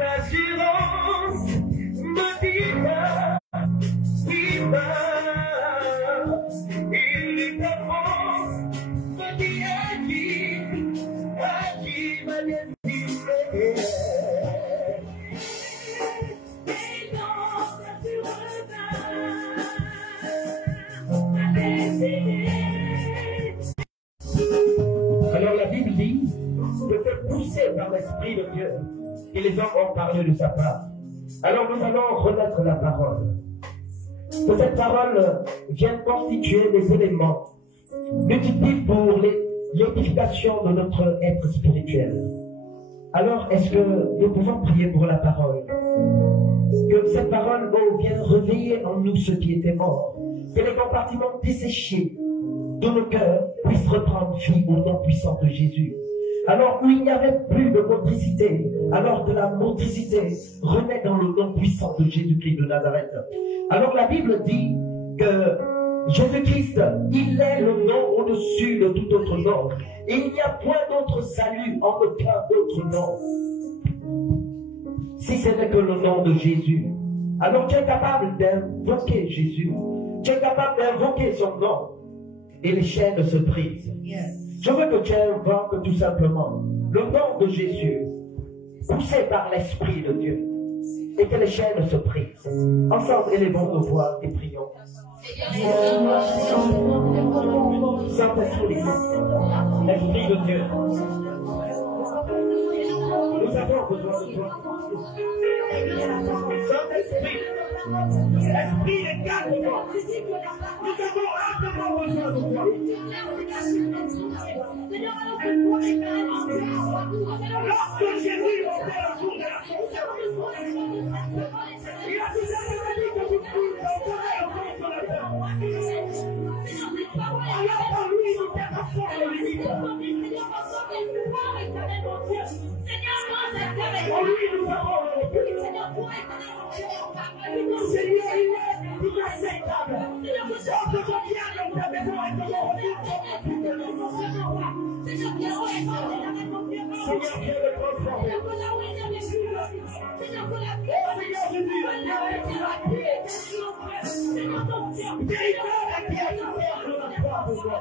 assurance me dit pas, il est ta France, me dit à qui m'a décidé. Alors la Bible dit que c'est poussé par l'Esprit de Dieu et les hommes ont parlé de sa part. Alors nous allons remettre la parole. Que cette parole vienne constituer des éléments multiples pour l'édification de notre être spirituel. Alors est-ce que nous pouvons prier pour la parole? Que cette parole vienne réveiller en nous ceux qui étaient morts. Que les compartiments desséchés de nos cœurs puissent reprendre vie au nom puissant de Jésus. Alors où il n'y avait plus de motricité, alors de la motricité renaît dans le nom puissant de Jésus-Christ de Nazareth. Alors la Bible dit que Jésus-Christ, il est le nom au-dessus de tout autre nom. Et il n'y a point d'autre salut en aucun autre nom, si ce n'est que le nom de Jésus. Alors tu es capable d'invoquer Jésus, tu es capable d'invoquer son nom, et les chaînes se brisent. Je veux que tu invoques tout simplement le nom de Jésus, poussé par l'Esprit de Dieu, et que les chaînes se brisent. Ensemble, élevons nos voix et prions. Saint-Esprit, Esprit de Dieu, nous avons besoin de toi. Saint-Esprit, Esprit des quatre vents, nous avons ardemment besoin de toi. Lorsque Jésus montait le jour de la Ascension, il a tout simplement dit que vous pouvez entrer au consolateur. Alors en lui, nous dépassons les limites. En lui, nous avons le repos. Seigneur, il est inacceptable. Quand je viens de ta maison et de mon retour, Seigneur, viens le transformer. Seigneur Jésus, véritable créateur de notre foi.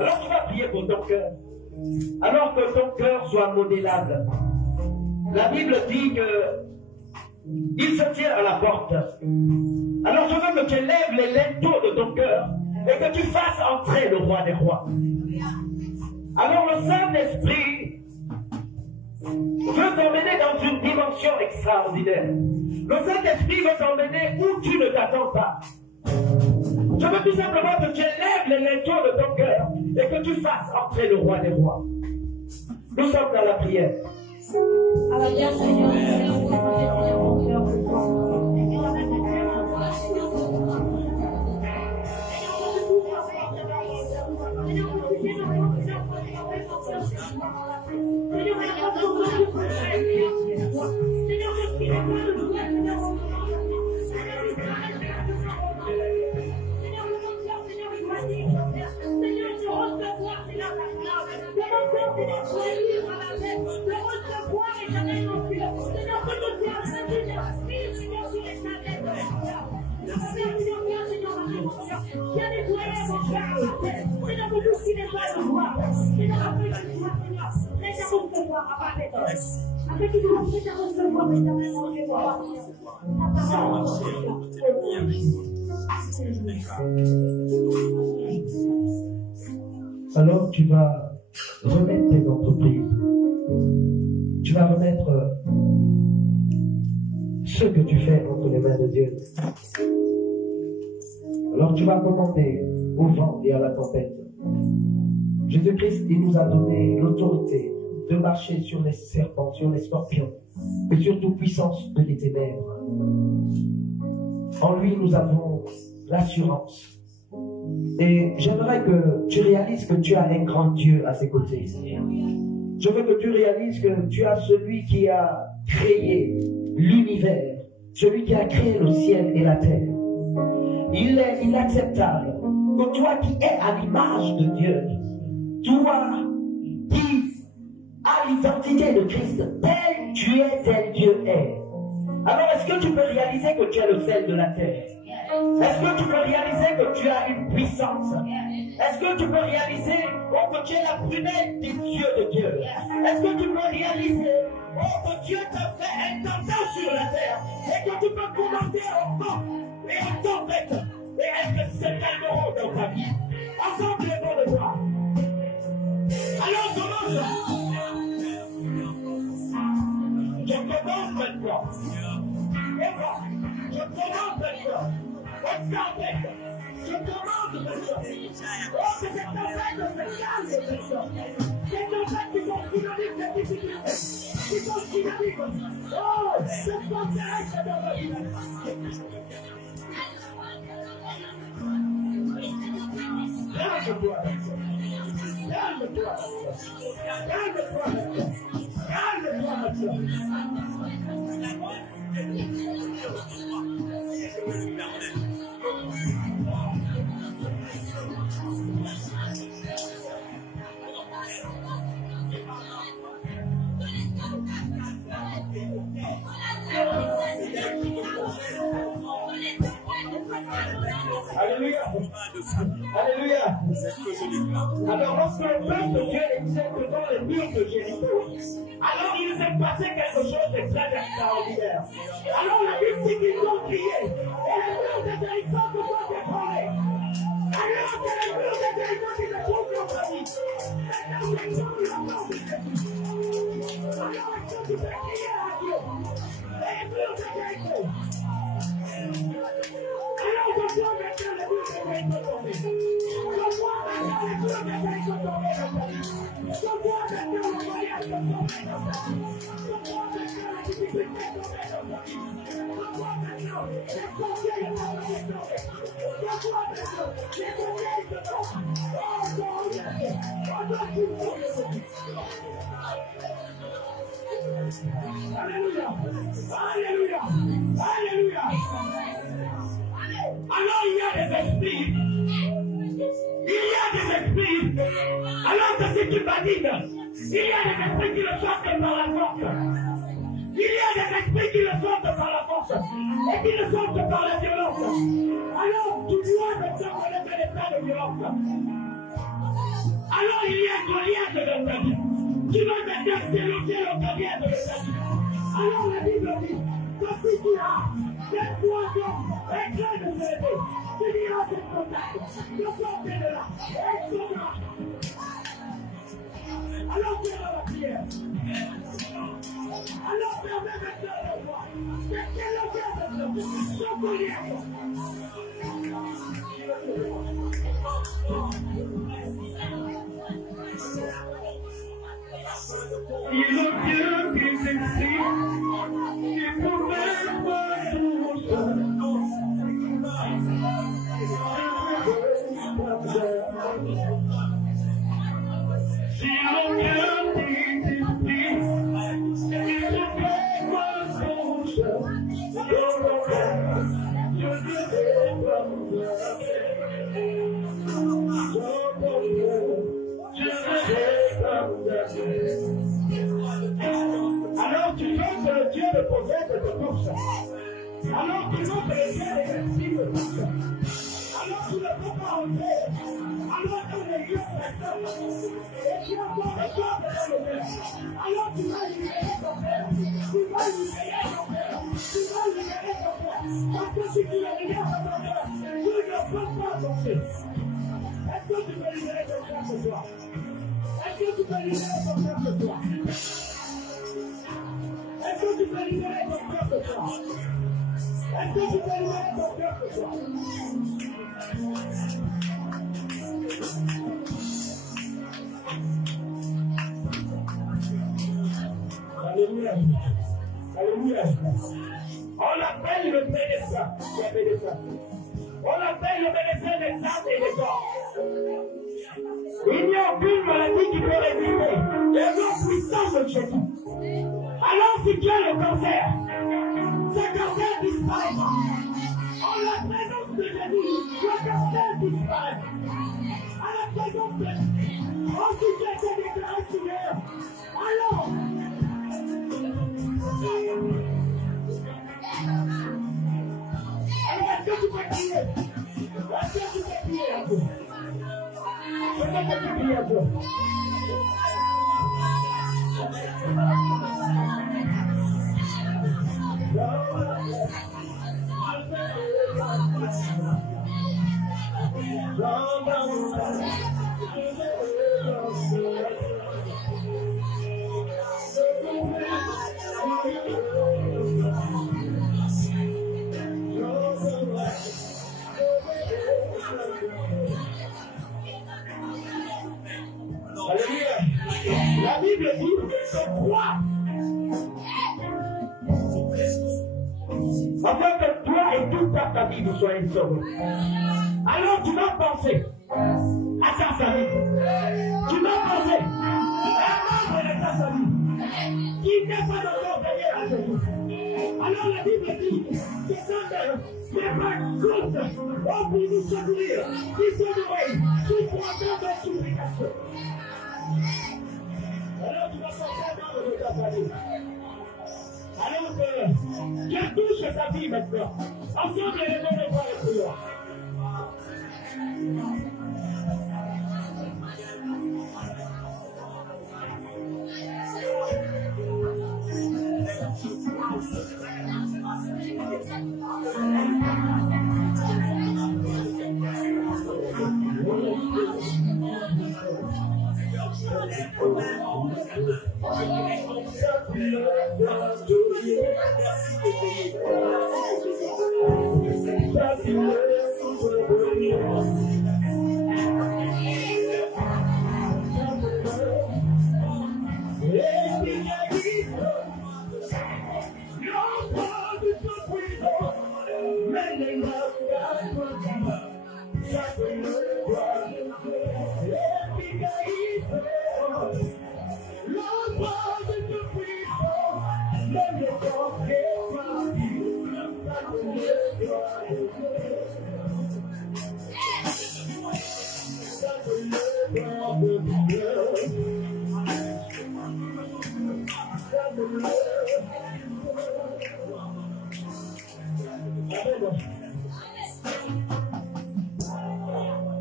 Alors tu vas prier pour ton cœur. Alors que ton cœur soit modélable. La Bible dit que il se tient à la porte. Alors je veux que tu lèves les linteaux de ton cœur et que tu fasses entrer le roi des rois. Alors le Saint-Esprit veut t'emmener dans une dimension extraordinaire. Le Saint-Esprit veut t'emmener où tu ne t'attends pas. Je veux tout simplement que tu élèves les linteaux de ton cœur et que tu fasses entrer le roi des rois. Nous sommes dans la prière. Alors tu vas remettre tes entreprises. Tu vas remettre ce que tu fais entre les mains de Dieu. Alors tu vas commander au vent et à la tempête. Jésus-Christ, il nous a donné l'autorité de marcher sur les serpents, sur les scorpions et sur toute puissance de les ténèbres. En lui, nous avons l'assurance. Et j'aimerais que tu réalises que tu as un grand Dieu à tes côtés. Je veux que tu réalises que tu as celui qui a créé l'univers, celui qui a créé le ciel et la terre. Il est inacceptable que toi qui es à l'image de Dieu, toi qui as l'identité de Christ, tel tu es, tel Dieu est. Alors est-ce que tu peux réaliser que tu es le sel de la terre? Est-ce que tu peux réaliser que tu as une puissance? Est-ce que tu peux réaliser que tu es la prunelle des yeux de Dieu? Est-ce que tu peux réaliser que Dieu t'a fait intendant sur la terre et que tu peux commander au vent et à tempête et elles se calmeront dans ta vie? Ensemble, les bons de toi. Alors commence. Je commence maintenant. Je commence maintenant. Je commande maintenant. Oh, que cette tempête se calme maintenant. Ces tempêtes qui sont synonymes de difficulté, qui sont synonymes. Oh, je pensais dans ma vie. Calme-toi. Calme-toi. Calme-toi maintenant. Calme-toi maintenant. Alléluia. Alléluia. Alors lorsque le peuple de Dieu était devant les murs de Jéricho, alors il s'est passé quelque chose de très extraordinaire. Alors la Bible dit qu'ils ont crié et les murs de Jéricho se sont défendus. Alors que les murs de Jéricho qui se trouvent dans ta vie, maintenant ils sont la mort de Jésus. Alors est-ce que tu peux crier à Dieu? Les murs de Jéricho. Alors je vois maintenant les murs de Jéricho tomber. Je vois maintenant les murs de Jéricho tomber dans ta vie. Je vois maintenant le voyage tomber dans ta vie. Je vois maintenant la difficulté tomber dans ta vie. Je vois maintenant les conseils de ta vie tomber. Je vois maintenant les conseils de ta vie. Oh, Dieu, Alléluia. Alléluia. Alléluia. Alors il y a des esprits. Il y a des esprits. Alors que c'est qui valide. Il y a des esprits qui le sortent par la force. Il y a des esprits qui le sortent par la force. Et qui le sortent par la violence. Alors tu dois maintenant relever l'état de violence. Alors il y a Goliath dans ta vie. Tu vas maintenant déloger le Goliath de ta vie. Alors la Bible dit que si tu as cette poison éclat de ce bébé, tu diras cette contact, de sortir de là, et sauvera. Alors fais la prière. Alors permets maintenant le roi de déloger ce Goliath. Il est Dieu qui s'exprime, qui pouvait voir tout si le Dieu qui s'exprime, qui pouvait voir tout je Alors tu veux que le Dieu de possède te touche. Alors tu veux que le Dieu des esprits te Et tu as encore des cordes dans le cœur. Alors tu vas libérer ton cœur. Tu vas libérer ton cœur. Tu vas libérer ton cœur. Parce que si tu le libères dans ton cœur, tu ne peux pas tomber. Est-ce que tu peux libérer ton cœur ce soir? Est-ce que tu peux libérer ton cœur ce soir? Est-ce que tu peux libérer ton cœur ce soir? Est-ce que tu peux libérer ton cœur ce soir? Alléluia. Alléluia. On l'appelle le médecin. On l'appelle le médecin des âmes et des corps. Il n'y a aucune maladie qui peut résister. Le nom puissant de Jésus. Alors si tu as le cancer, ce cancer disparaît. En la présence de Jésus, le cancer disparaît. À la présence de Jésus. Ensuite tu as été déclaré Seigneur. Alors, est-ce que tu peux prier? Est-ce que tu peux prier un peu? Peut-être que tu pries un peu. Alléluia. La Bible dit je crois. Afin que toi et toute ta famille vous soyez sauvés. Alors tu vas penser à ta famille. Tu vas penser à un membre de ta famille qui n'est pas encore donné à Jésus. Alors la Bible dit que Satan n'est pas contre pour nous secourir, qui se nourrit, qui prend de supplication. Alors tu vas penser à un membre de ta famille. Alors que Dieu touche sa vie maintenant. Ensemble, les deux ne vont plus loin.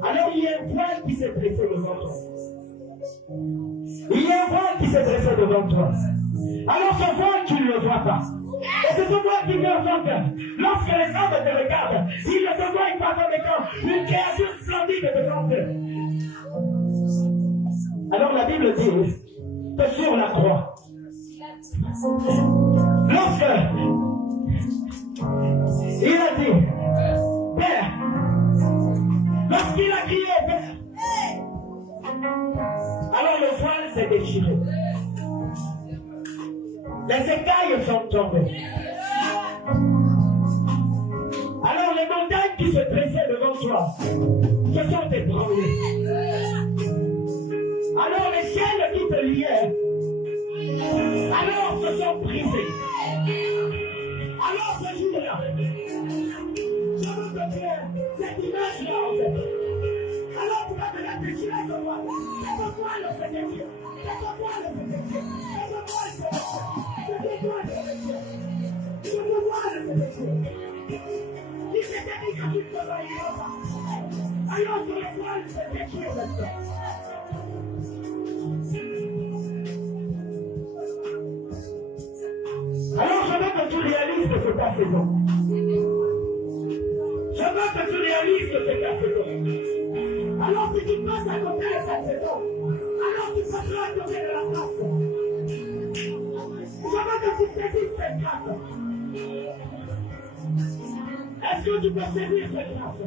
Alors il y a un voile qui s'est dressé devant toi. Il y a un voile qui s'est dressé devant toi. Alors ce voile, tu ne le vois pas. Et c'est ce voile qui vient en tant que lorsque les hommes te regardent, ils ne te voient pas comme étant une créature splendide devant eux. Alors la Bible dit que sur la croix, lorsque il a dit, Père, lorsqu'il a crié Père, alors le voile s'est déchiré. Les écailles sont tombées. Alors les montagnes qui se dressaient devant toi se sont ébranlées. Alors les chaînes qui te liaient, alors se sont brisées. Alors ce jour-là, je veux te faire cette image-là en fait. Alors tu vas te la déchirer ce voile. Laisse-moi le fait Dieu. Laisse-moi le fait Dieu. Laisse-moi le fait Dieu. Je veux voir le fait Dieu. Il s'était dit que tu ne peux pas y aller. Alors sur le voile, c'est Dieu maintenant. ta saison. Je veux que tu réalises que c'est ta saison. Alors si tu passes à côté de cette saison, alors tu passeras à côté de la place. Je veux que tu saisisses cette grâce. Est-ce que tu peux saisir cette grâce?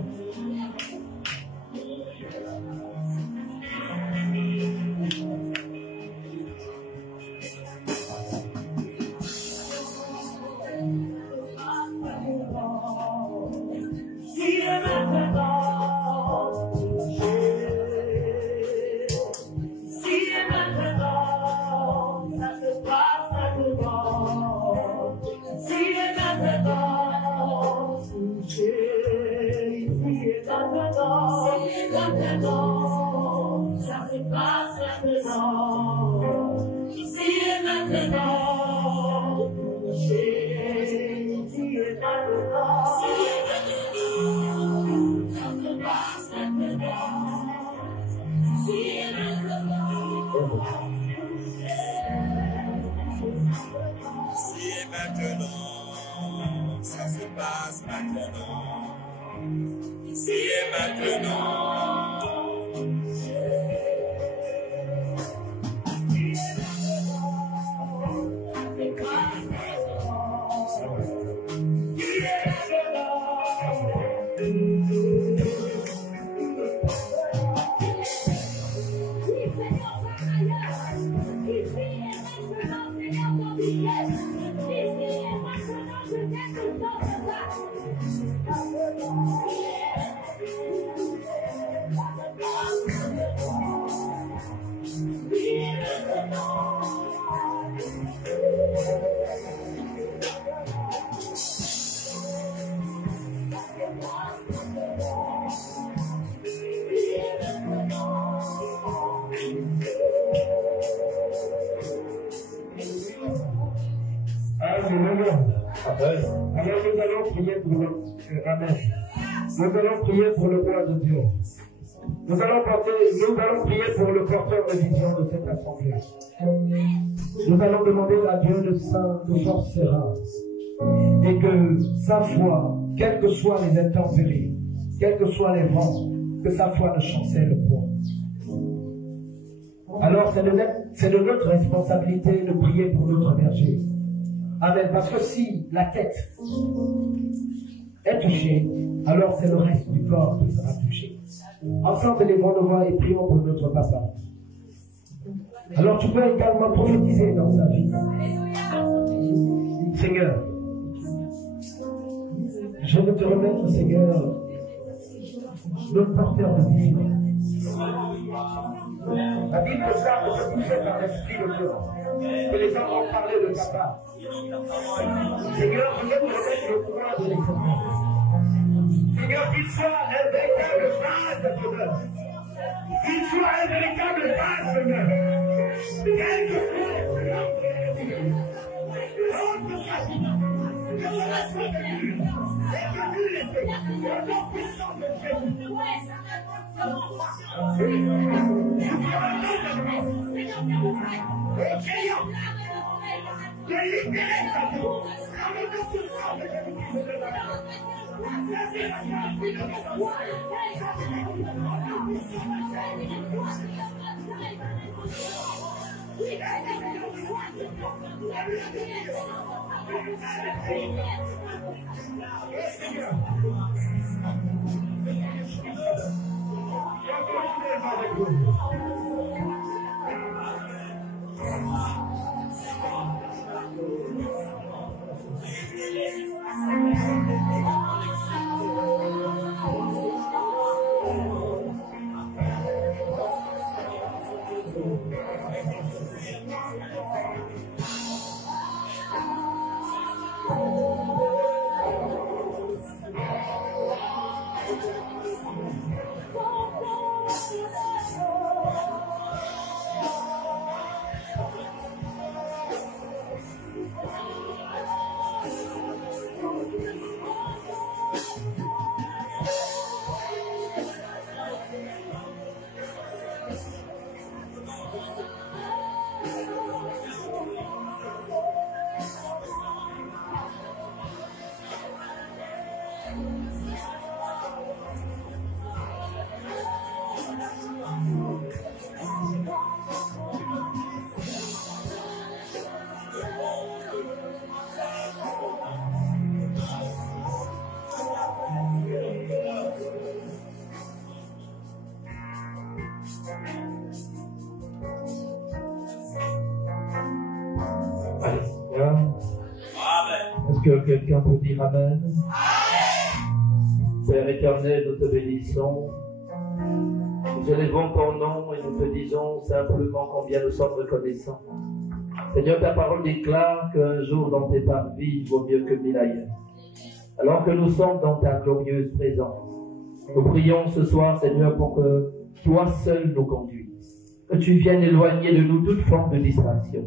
Nous allons prier pour le roi de Dieu. Nous allons prier pour le porteur de vision de cette assemblée. Nous allons demander à Dieu le Saint de forcera et que sa foi, quelles que soient les intempéries, quels que soient les vents, que sa foi ne chancelle point. Alors c'est de notre responsabilité de prier pour notre berger. Amen. Parce que si la tête est touchée, alors c'est le reste du corps qui sera touché. Ensemble, levons nos voix et prions pour notre papa. Alors tu peux également prophétiser dans sa vie. Seigneur, je veux te remettre, Seigneur, notre porteur de vie. La Bible déclare que ce qui fait par l'esprit de Dieu, que les hommes ont parlé de papa. Seigneur, je veux te remettre le pouvoir de l'éternel. Seigneur, qu'il soit un véritable vase de bonheur. Qu'il soit un véritable vase de bonheur. Quelque chose de l'homme de Dieu. L'homme de sa vie. Que cela soit de lui. Et que lui les fait. Au nom puissant de Jésus. De libérer sa vie. Dans le nom puissant de Jésus. que quelqu'un peut dire Amen? Père éternel, nous te bénissons. Nous élevons ton nom et nous te disons simplement combien nous sommes reconnaissants. Seigneur, ta parole déclare qu'un jour dans tes parvis vaut mieux que 1000 ailleurs. Alors que nous sommes dans ta glorieuse présence, nous prions ce soir, Seigneur, pour que toi seul nous conduises. Que tu viennes éloigner de nous toute forme de distraction.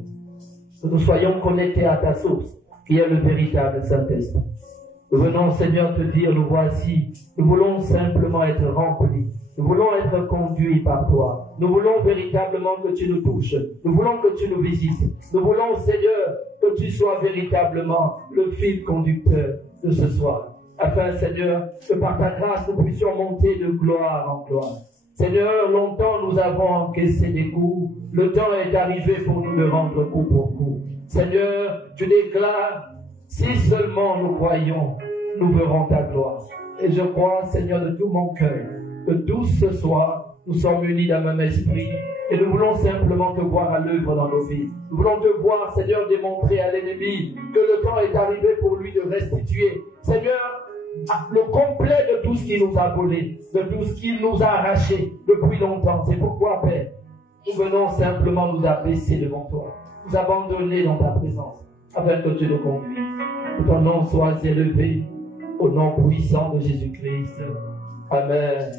Que nous soyons connectés à ta source, qui est le véritable Saint-Esprit. Nous venons, Seigneur, te dire, nous voici. Nous voulons simplement être remplis. Nous voulons être conduits par toi. Nous voulons véritablement que tu nous touches. Nous voulons que tu nous visites. Nous voulons, Seigneur, que tu sois véritablement le fil conducteur de ce soir. Afin, Seigneur, que par ta grâce, nous puissions monter de gloire en gloire. Seigneur, longtemps nous avons encaissé des coups. Le temps est arrivé pour nous de rendre coup pour coup. Seigneur, tu déclares, si seulement nous croyons, nous verrons ta gloire. Et je crois, Seigneur, de tout mon cœur, que tous ce soir, nous sommes unis d'un même esprit. Et nous voulons simplement te voir à l'œuvre dans nos vies. Nous voulons te voir, Seigneur, démontrer à l'ennemi que le temps est arrivé pour lui de restituer. Seigneur, le complet de tout ce qui nous a volé, de tout ce qu'il nous a arraché depuis longtemps. C'est pourquoi, Père, nous venons simplement nous abaisser devant toi, nous abandonner dans ta présence, afin que tu nous conduises. Que ton nom soit élevé au nom puissant de Jésus-Christ. Amen.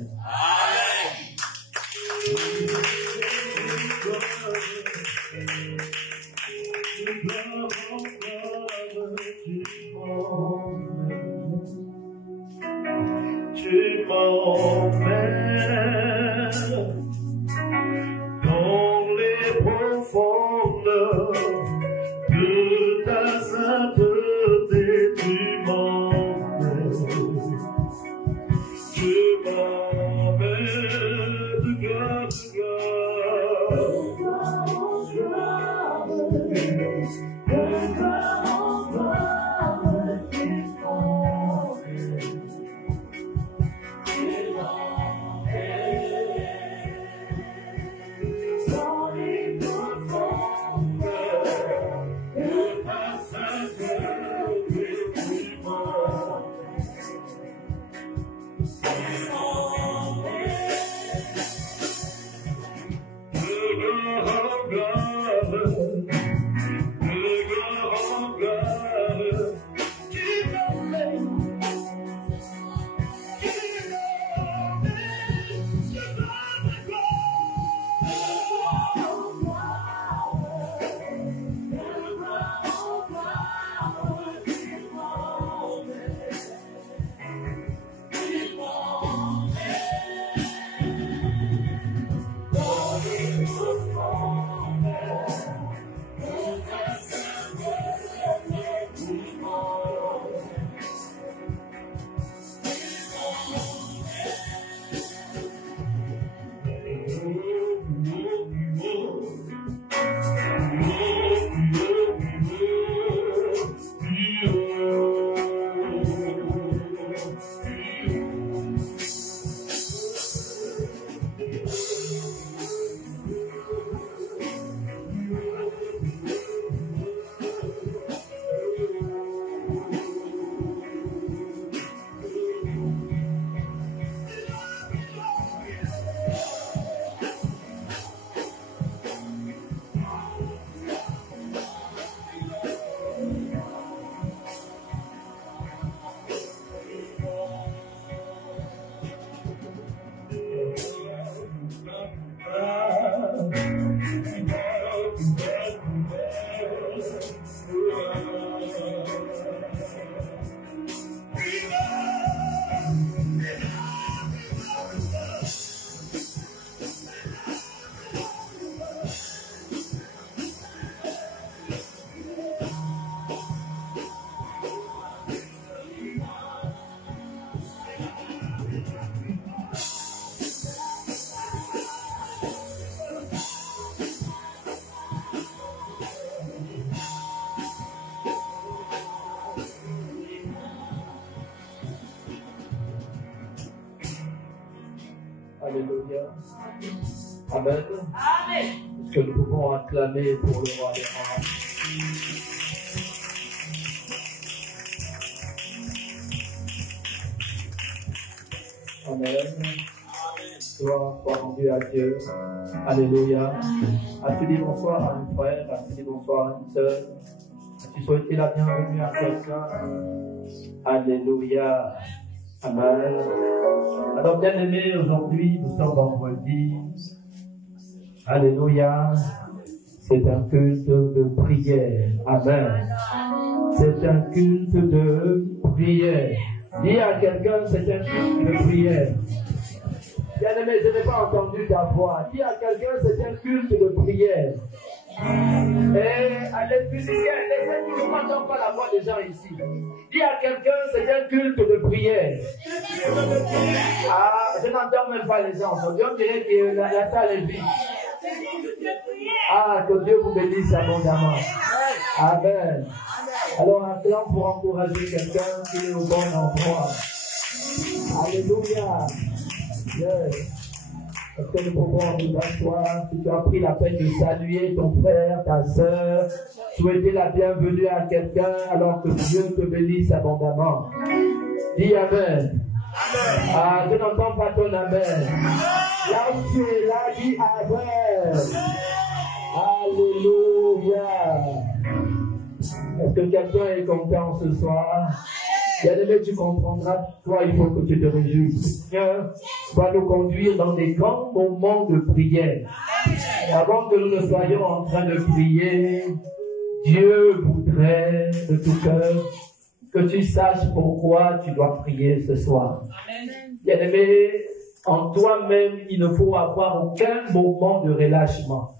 Tu m'emmènes dans les profondeurs de ta sainteté, tu m'emmènes de gloire Alléluia. Amen. Amen. Est-ce que nous pouvons acclamer pour le roi des rois? Amen. Gloire soit rendue à Dieu. Alléluia. As-tu dit bonsoir à un frère? As-tu dit bonsoir à une sœur? As-tu souhaité la bienvenue à quelqu'un? Alléluia. Amen. Alors, bien aimés, aujourd'hui, nous sommes vendredi. Alléluia. C'est un culte de prière. Amen. C'est un culte de prière. Dis à quelqu'un, c'est un culte de prière. Bien-aimé, je n'ai pas entendu ta voix. Dis à quelqu'un, c'est un culte de prière. Et à les musiciens, laissez tout le monde n'entend pas la voix des gens ici. Dis à quelqu'un, c'est un culte de prière. Ah, je n'entends même pas les gens. On dirait que la salle est vide. Ah, que Dieu vous bénisse abondamment. Amen. Alors, un plan pour encourager quelqu'un qui est au bon endroit. Alléluia. Est-ce que nous pouvons nous asseoir? Si tu as pris la peine de saluer ton frère, ta soeur, souhaiter la bienvenue à quelqu'un alors que Dieu te bénisse abondamment. Dis Amen. Ah, je n'entends pas ton Amen. Là où tu es là, dis Amen. Alléluia. Est-ce que quelqu'un est content ce soir? Bien-aimé, tu comprendras, toi, il faut que tu te réjouisses. Seigneur va nous conduire dans des grands moments de prière. Avant que nous ne soyons en train de prier, Dieu voudrait de tout cœur que tu saches pourquoi tu dois prier ce soir. Bien-aimé, en toi-même, il ne faut avoir aucun moment de relâchement.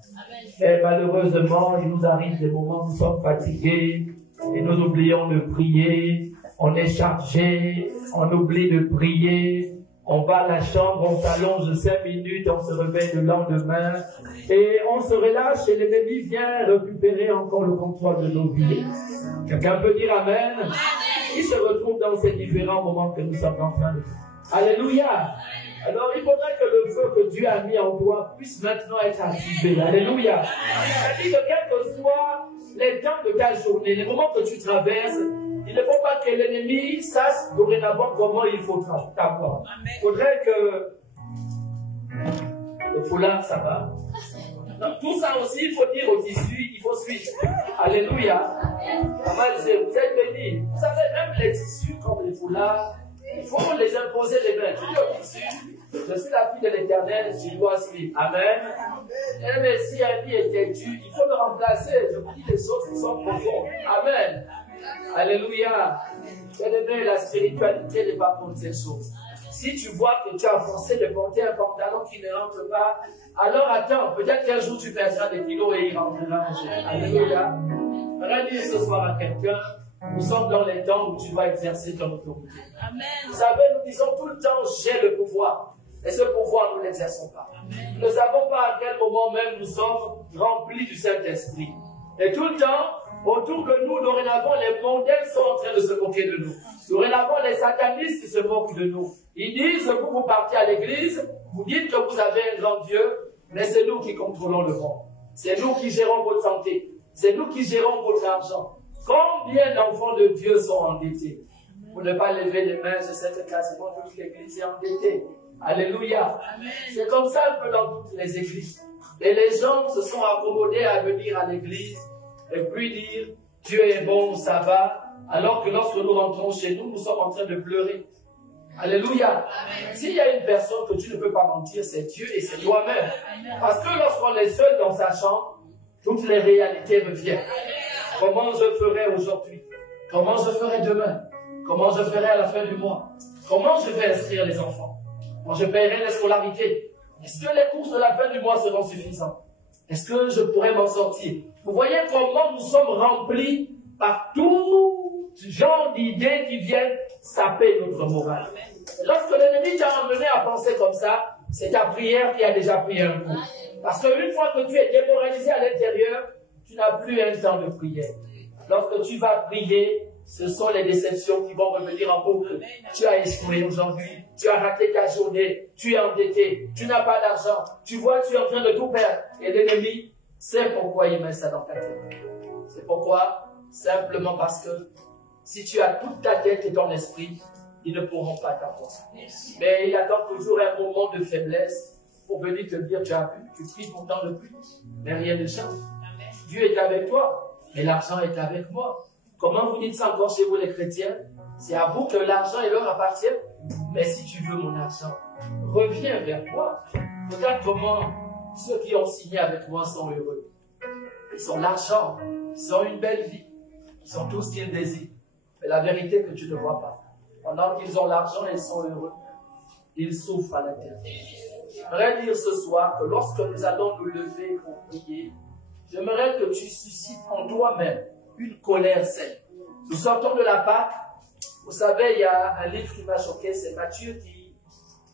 Et malheureusement, il nous arrive des moments où nous sommes fatigués et nous oublions de prier. On est chargé, on oublie de prier, on va à la chambre, on s'allonge 5 minutes, on se réveille le lendemain et on se relâche et l'ennemi vient récupérer encore le contrôle de nos vies. Quelqu'un peut dire Amen? Qui se retrouve dans ces différents moments que nous sommes en train de faire? Alléluia! Alors il faudrait que le feu que Dieu a mis en toi puisse maintenant être activé. Alléluia! C'est-à-dire que quels que soient les temps de ta journée, les moments que tu traverses, il ne faut pas que l'ennemi sache dorénavant comment il faut t'avoir. Il faudrait que le foulard, ça va. Donc, tout ça aussi, il faut dire au tissu, il faut suivre. Alléluia. Vous êtes bénis. Vous savez, même les tissus comme les foulards, il faut les imposer les mains. Tu dis au tissu, je suis la fille de l'Éternel, tu dois suivre. Amen. Et mais si un lit est têtu, il faut le remplacer. Je vous dis les choses qui sont profondes. Amen. Alléluia. Bien-aimé, la spiritualité n'est pas pour ces choses. Si tu vois que tu as forcé de porter un pantalon qui ne rentre pas, alors attends, peut-être qu'un jour tu perdras des kilos et il rentrera. Alléluia. Redis ce soir à quelqu'un, nous sommes dans les temps où tu vas exercer ton autorité. Amen. Vous savez, nous disons tout le temps, j'ai le pouvoir. Et ce pouvoir, nous ne l'exerçons pas. Nous ne savons pas à quel moment même nous sommes remplis du Saint-Esprit. Et tout le temps, autour de nous, dorénavant, les mondains sont en train de se moquer de nous. Dorénavant, les satanistes se moquent de nous. Ils disent, vous partez à l'église, vous dites que vous avez un grand Dieu, mais c'est nous qui contrôlons le monde. C'est nous qui gérons votre santé. C'est nous qui gérons votre argent. Combien d'enfants de Dieu sont endettés? Pour ne pas lever les mains, je sais que quasiment toute l'église est endettée. Alléluia. C'est comme ça un peu dans toutes les églises. Et les gens se sont accommodés à venir à l'église et puis dire, Dieu est bon, ça va, alors que lorsque nous rentrons chez nous, nous sommes en train de pleurer. Alléluia. S'il y a une personne que tu ne peux pas mentir, c'est Dieu et c'est toi-même. Parce que lorsqu'on est seul dans sa chambre, toutes les réalités reviennent. Comment je ferai aujourd'hui? Comment je ferai demain? Comment je ferai à la fin du mois? Comment je vais inscrire les enfants? Comment je paierai les scolarités? Est-ce que les courses de la fin du mois seront suffisantes? Est-ce que je pourrai m'en sortir? Vous voyez comment nous sommes remplis par tout genre d'idées qui viennent saper notre morale. Lorsque l'ennemi t'a amené à penser comme ça, c'est ta prière qui a déjà pris un coup. Parce qu'une fois que tu es démoralisé à l'intérieur, tu n'as plus un temps de prière. Lorsque tu vas prier, ce sont les déceptions qui vont revenir en boucle. Tu as échoué aujourd'hui, tu as raté ta journée, tu es endetté, tu n'as pas d'argent, tu vois, tu es en train de tout perdre. Et l'ennemi sait pourquoi il met ça dans ta tête. C'est pourquoi, simplement parce que si tu as toute ta tête et ton esprit ils ne pourront pas t'avoir. Mais il attend toujours un moment de faiblesse pour venir te dire, tu as vu, tu pries pourtant le plus, mais rien ne change. Dieu est avec toi, mais l'argent est avec moi. Comment vous dites ça encore chez vous les chrétiens? C'est à vous que l'argent et l'or appartiennent. Mais si tu veux mon argent, reviens vers moi. Regarde comment ceux qui ont signé avec moi sont heureux. Ils ont l'argent, ils ont une belle vie, ils ont tout ce qu'ils désirent. Mais la vérité que tu ne vois pas, pendant qu'ils ont l'argent, ils sont heureux. Ils souffrent à l'intérieur. J'aimerais dire ce soir que lorsque nous allons nous lever pour prier, j'aimerais que tu suscites en toi-même une colère saine. Nous sortons de la Pâque. Vous savez, il y a un livre qui m'a choqué, c'est Matthieu qui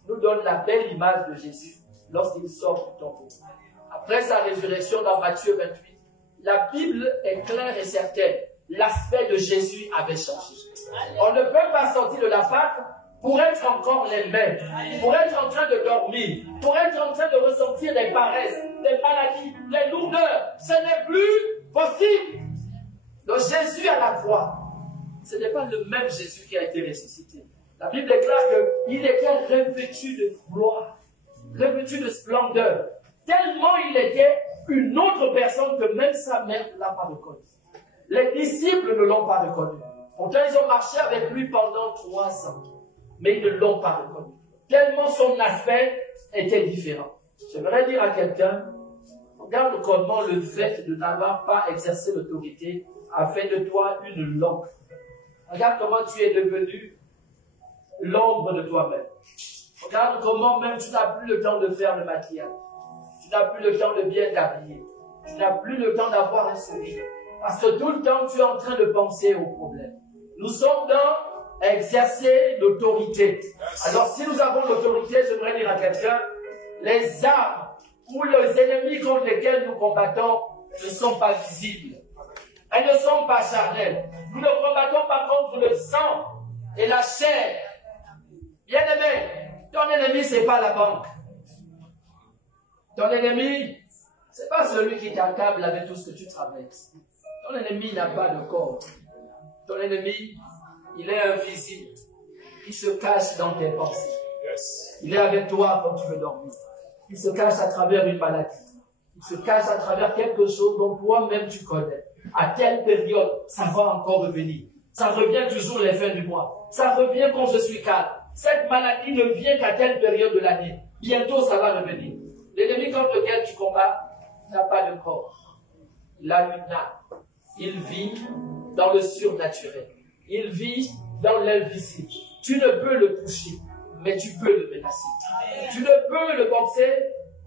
nous donne la belle image de Jésus lorsqu'il sort du tombeau. Après sa résurrection dans Matthieu 28, la Bible est claire et certaine. L'aspect de Jésus avait changé. On ne peut pas sortir de la Pâque pour être encore les mêmes, pour être en train de dormir, pour être en train de ressentir des paresses, des maladies, des lourdeurs. Ce n'est plus possible. Donc Jésus à la croix, ce n'est pas le même Jésus qui a été ressuscité. La Bible déclare qu'il était revêtu de gloire, revêtu de splendeur, tellement il était une autre personne que même sa mère ne l'a pas reconnu. Les disciples ne l'ont pas reconnu. Pourtant, ils ont marché avec lui pendant 3 ans, mais ils ne l'ont pas reconnu. Tellement son aspect était différent. J'aimerais dire à quelqu'un, regarde comment le fait de n'avoir pas exercé l'autorité a fait de toi une lampe. Regarde comment tu es devenu l'ombre de toi-même. Regarde comment même tu n'as plus le temps de faire le maquillage. Tu n'as plus le temps de bien t'habiller. Tu n'as plus le temps d'avoir un sourire. Parce que tout le temps, tu es en train de penser aux problèmes. Nous sommes dans exercer l'autorité. Alors, si nous avons l'autorité, j'aimerais dire à quelqu'un, les armes ou les ennemis contre lesquels nous combattons ne sont pas visibles. Elles ne sont pas charnelles. Nous ne combattons pas contre le sang et la chair. Bien-aimé, ton ennemi, ce n'est pas la banque. Ton ennemi, ce n'est pas celui qui t'accable avec tout ce que tu traverses. Ton ennemi n'a pas de corps. Ton ennemi, il est invisible. Il se cache dans tes pensées. Il est avec toi quand tu veux dormir. Il se cache à travers une maladie. Il se cache à travers quelque chose dont toi-même tu connais. À telle période, ça va encore revenir. Ça revient toujours les fins du mois. Ça revient quand je suis calme. Cette maladie ne vient qu'à telle période de l'année. Bientôt, ça va revenir. L'ennemi contre lequel tu combats n'a pas de corps. Il a une âme. Il vit dans le surnaturel. Il vit dans l'invisible. Tu ne peux le toucher, mais tu peux le menacer. Tu ne peux le boxer,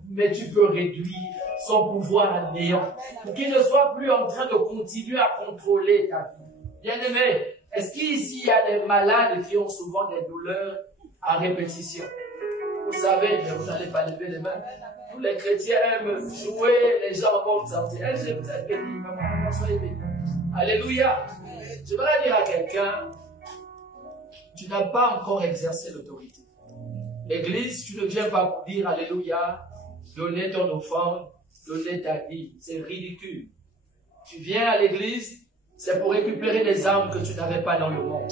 mais tu peux réduire son pouvoir à néant. Pour qu'il ne soit plus en train de continuer à contrôler ta vie. Bien-aimé, est-ce qu'ici il y a des malades qui ont souvent des douleurs à répétition? Vous savez, mais vous n'allez pas lever les mains. Tous les chrétiens aiment jouer les gens en bonne santé. Je vous ai béni, maman, soyez bénis. Alléluia. Je voudrais dire à quelqu'un, tu n'as pas encore exercé l'autorité. L'église, tu ne viens pas pour dire Alléluia, donner ton offrande, donner ta dîme. C'est ridicule. Tu viens à l'église, c'est pour récupérer des âmes que tu n'avais pas dans le monde.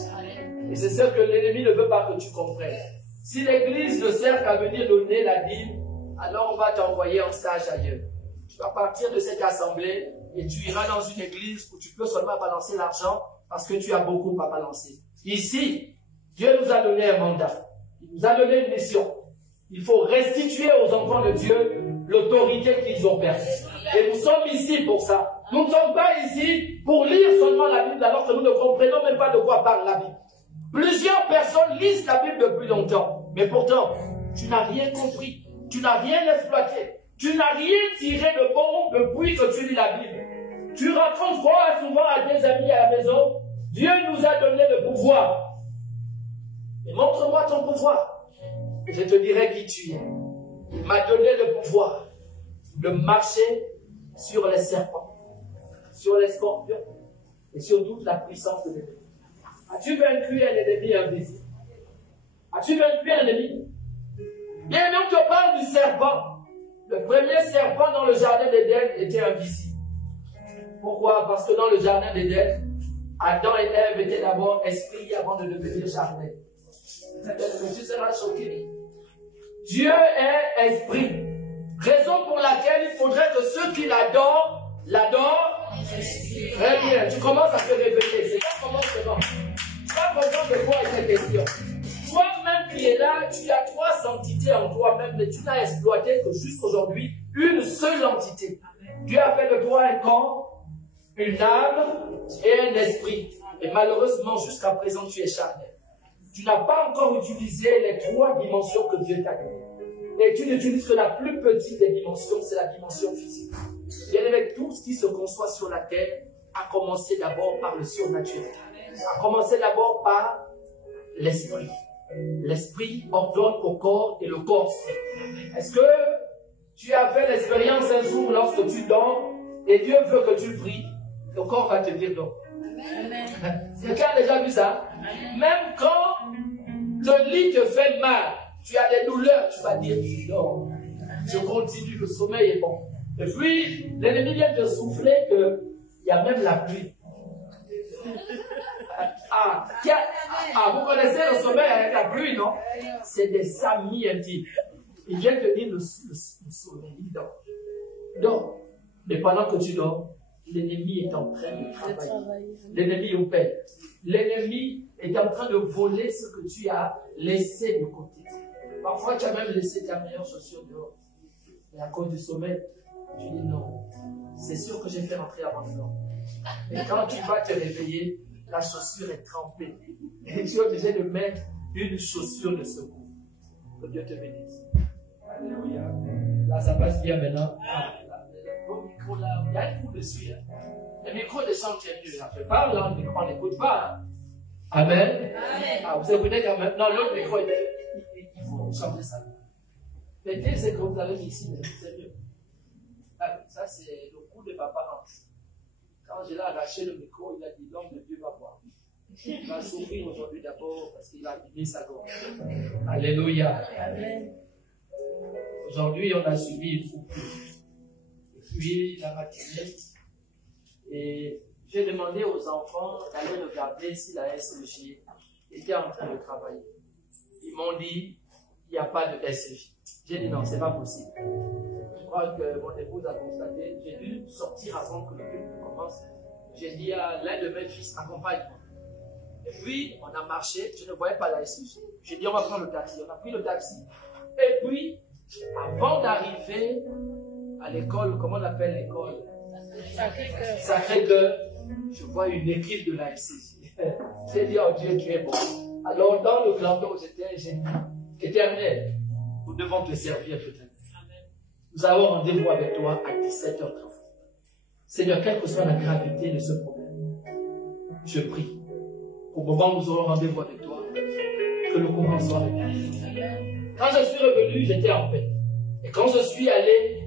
Et c'est ce que l'ennemi ne veut pas que tu comprennes. Si l'église ne sert qu'à venir donner la dîme, alors on va t'envoyer en stage ailleurs. Tu vas partir de cette assemblée et tu iras dans une église où tu peux seulement balancer l'argent parce que tu as beaucoup à balancer. Ici, Dieu nous a donné un mandat. Il nous a donné une mission. Il faut restituer aux enfants de Dieu l'autorité qu'ils ont perdue. Et nous sommes ici pour ça. Nous ne sommes pas ici pour lire seulement la Bible alors que nous ne comprenons même pas de quoi parle la Bible. Plusieurs personnes lisent la Bible depuis longtemps. Mais pourtant, tu n'as rien compris. Tu n'as rien exploité. Tu n'as rien tiré de bon depuis que tu lis la Bible. Tu racontes quoi souvent à tes amis à la maison? Dieu nous a donné le pouvoir. Et montre-moi ton pouvoir. Je te dirai qui tu es. Il m'a donné le pouvoir de marcher sur les serpents, sur les scorpions et sur toute la puissance de l'ennemi. As-tu vaincu un ennemi invisible? As-tu vaincu un ennemi? Bien, on te parle du serpent. Le premier serpent dans le jardin d'Éden était invisible. Pourquoi? Parce que dans le jardin d'Éden, Adam et Ève étaient d'abord esprits avant de devenir charnels. Tu seras choqué. Dieu est esprit. Raison pour laquelle il faudrait que ceux qui l'adorent, très bien. Tu commences à te réveiller. C'est pas commencement. Tu vas comprendre de quoi il est question. Toi-même qui es là, tu as 3 entités en toi-même, mais tu n'as exploité que jusqu'aujourd'hui une seule entité. Dieu a fait de toi un corps, une âme et un esprit. Et malheureusement, jusqu'à présent, tu es charnel. Tu n'as pas encore utilisé les 3 dimensions que Dieu t'a données. Et tu n'utilises que la plus petite des dimensions, c'est la dimension physique. Bien aimé, tout ce qui se conçoit sur la terre a commencé d'abord par le surnaturel. A commencé d'abord par l'esprit. L'esprit ordonne au corps et le corps suit. Est-ce que tu as fait l'expérience un jour lorsque tu dors et Dieu veut que tu pries, le corps va te dire non. Quelqu'un a déjà vu ça? Même quand le lit te fait mal, tu as des douleurs, tu vas dire non. Je continue, le sommeil est bon. Et puis, l'ennemi vient te souffler qu'il y a même la pluie. Vous connaissez le sommeil avec la pluie, non? C'est des amis intimes. Ils viennent te dire le sommeil, il dort. Donc, et pendant que tu dors, l'ennemi est en train de travailler. L'ennemi opère. L'ennemi est en train de voler ce que tu as laissé de côté. Parfois, tu as même laissé ta meilleure chaussure dehors. Et à cause du sommeil, tu dis non. C'est sûr que j'ai fait rentrer avant le temps. Et quand tu vas te réveiller, la chaussure est trempée. Et tu es obligé de mettre une chaussure de secours. Que Dieu te bénisse. Alléluia. Là, ça passe bien maintenant. Vos micros là, il y a une foule dessus. Le micro des gens tiennent mieux. Je parle, là, le micro, on n'écoute pas. Hein. Amen. Amen. Vous écoutez quand même. Non, l'autre micro, il faut changer ça. Mettez ce que vous avez ici, mais c'est mieux. Ça, c'est le coup de papa Hans. Quand je l'ai arraché le micro, il a dit l'homme de Dieu va voir. Il va souffrir aujourd'hui d'abord parce qu'il a abîmé sa gorge. Alléluia. Amen. Aujourd'hui, on a subi une coupure. Et puis, la matinée. Et j'ai demandé aux enfants d'aller regarder si la SEJ était en train de travailler. Ils m'ont dit il n'y a pas de SEJ. J'ai dit non, c'est pas possible. Je crois que mon épouse a constaté. J'ai dû sortir avant que le culte commence. J'ai dit à l'un de mes fils, accompagne-moi. Et puis, on a marché, je ne voyais pas la SEJ. J'ai dit, on va prendre le taxi. On a pris le taxi. Et puis, avant d'arriver à l'école, comment on appelle l'école? Sacré-Cœur. Je vois une équipe de la SEJ. J'ai dit, oh Dieu, tu es bon. Alors, dans le planton où j'étais, j'ai dit, Éternel, nous devons te servir peut-être. Nous avons rendez-vous avec toi à 17h30. Seigneur, quelle que soit la gravité de ce problème, je prie, au moment où nous aurons rendez-vous avec toi, que le courant soit avec nous. Quand je suis revenu, j'étais en paix. Et quand je suis allé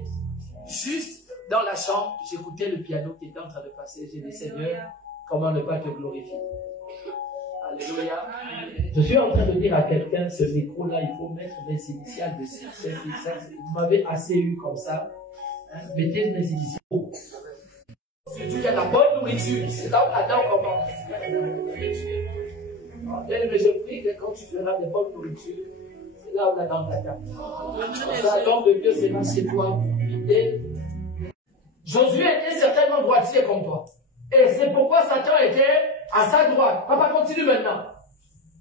juste dans la chambre, j'écoutais le piano qui était en train de passer. J'ai dit, Seigneur, comment ne pas te glorifier? Alléluia. Je suis en train de dire à quelqu'un, ce micro-là, il faut mettre mes initiales dessus. Vous m'avez assez eu comme ça. Hein? Mettez mes initiales. Surtout, il y a la bonne nourriture. C'est là où la dent commence. Mais je prie que quand tu feras des bonnes nourritures, c'est là où la dent t'attaque. La dent de Dieu, c'est là chez toi. Et Josué était certainement droitier comme toi. Et c'est pourquoi Satan était à sa droite. Papa, continue maintenant.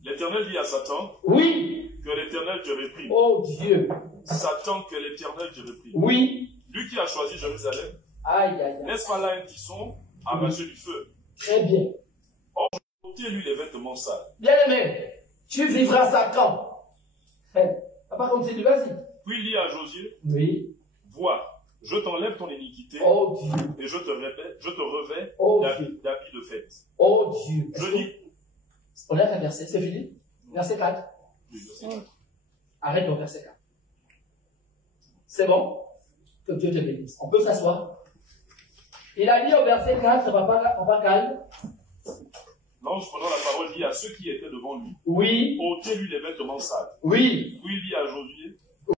L'Éternel dit à Satan, oui, que l'Éternel te réprie. Oh Dieu. Satan, que l'Éternel te réprie. Oui. Lui qui a choisi Jérusalem, aïe, aïe, aïe. N'est-ce pas là un tisson arraché du feu? Très bien. Or, ôtez-lui les vêtements sales. Bien aimé, tu vivras Satan. Papa, continue, vas-y. Puis il dit à Josué, oui, vois, je t'enlève ton iniquité, oh Dieu, et je te revais oh d'habits de fête. Oh Dieu. Je dis, on lève un verset, c'est fini? Verset 4. Oui, verset 4. Arrête au verset 4. C'est bon? Que Dieu te bénisse. On peut s'asseoir. Il a dit au verset 4, papa calme. L'ange prenant la parole dit à ceux qui étaient devant lui, oui, ôtez-lui les vêtements sales. oui, Puis il dit à Josué,